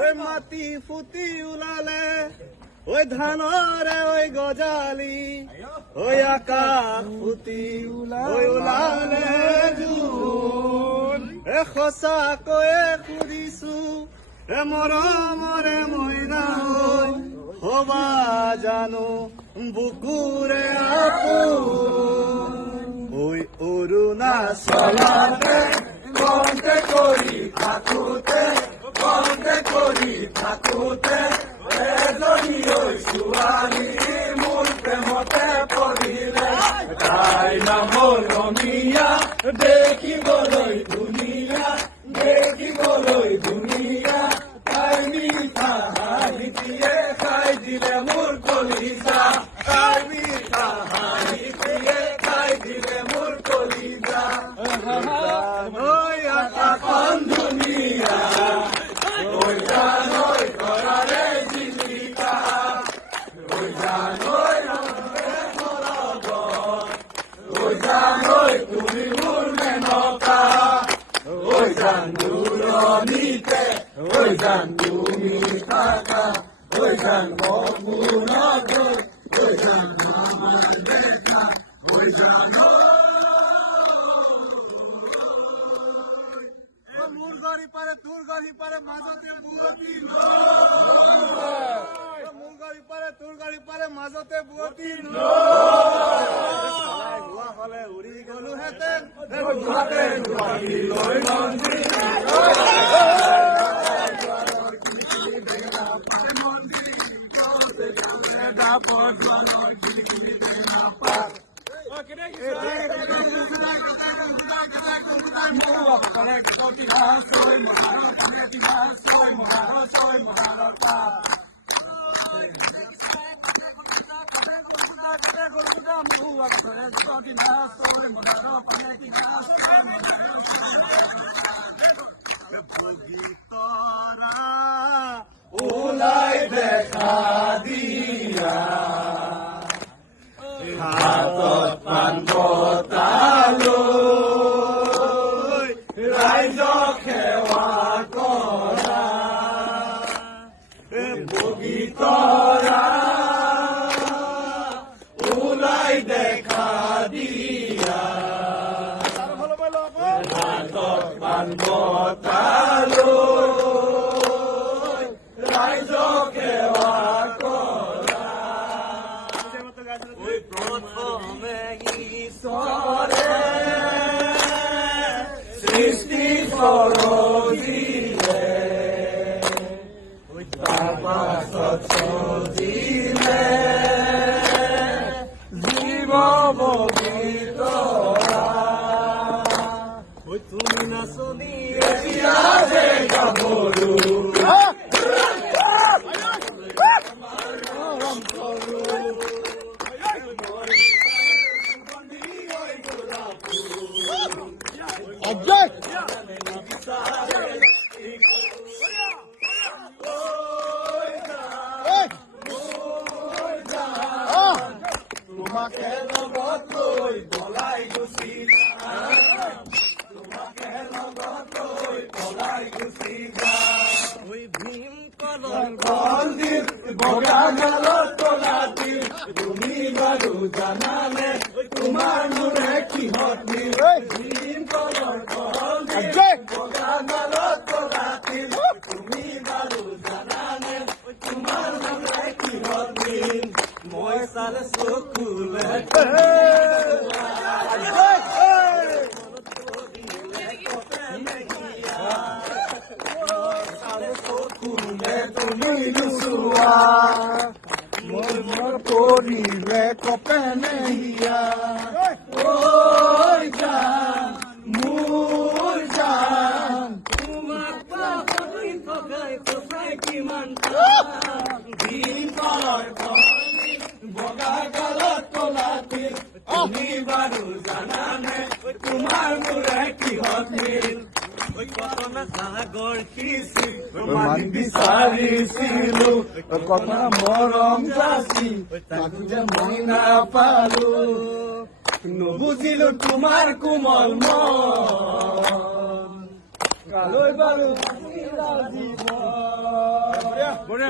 ওই মাটি ফুটি ওলালে ওই ধানৰে ওই গজালি ওই আকাশ ফুটি ওই ওলালে জোন সঁচাকৈয়ে সুধিছো মৰমৰে মইনা হবা জানো বুকুৰে আপোন ওই অৰুণাচলতে বন্দে কৰি থাকোতে এজনী ঐ ছোৱালী মোৰ প্ৰেমতে পৰিলে তাই নাম ৰমীয়া দেখিবলৈ ধুনীয়া তাই মিঠা হাঁহি দিয়ে খাই দিলে মোৰ কলিজা তাই মিঠা হাঁহি দিয়ে খাই দিলে মোৰ কলিজা ঐ আকাশখন ধুনীয়া ঐ জানৈ তৰাৰে জিলিকা ঐ জানৈ ৰঙে মৰগত ঐ জানৈ তুমি মোৰ মেনকা ঐ জান দূৰণিতে ঐ জান তুমি থাকা ঐ জান সপোনতৈ ঐ জান আমাৰ দেখা ঐ জান মোৰ গাড়ী পাৰে তোৰ গাড়ী পাৰে মাজতে বুৱতী মোৰ গাড়ী পাৰে তোৰ গাড়ী পাৰে মাজতে বুৱতী হোৱা হলে উৰি গলোহেঁতেন ওলাই দেখা দিয়া হাতত পাণ বঁটালৈ ৰাইজক সেৱা কৰা বগীতৰা ওলাই দেখা দিয়া হাতত পাণ বঁটালৈ ৰাইজক সেৱা কৰা প্ৰথমে ঈশ্বৰে সৃষ্টি কৰিলে তাৰপাছত সজিলে জীৱ বগীতৰা তুমি নাচনি এতিয়া যে গাভৰু তোমাকে লগত লৈ পলাই গুচি ভীম কলদিত বগা গালত কলাতি তুমি বাৰু জানানে তোমাৰ মোৰে কিহত মিল ভীম কলদিত বগা গালত কলাতি তুমি বাৰু জানানে তোমাৰ মোৰে কিহত মিল মই চালে চকুলে তুমি নুচুৱা মোৰ পৰিলে কপে নেহিয়া ঐ জান মোৰ জান তোমাক পাহৰি থকাই সঁচাই কিমান দিন পৰ বগা গালত কলাতি তুমি বাৰু জানানে তোমাৰ মোৰে কিহত মিল কতনা সাগৰ সিঁচি বিচাৰিছিলো কতনা মৰম যাচি তাকো যে মই নাপালো নুবুজিলো তোমাৰ কোমল মন কালৈ বাৰু বড়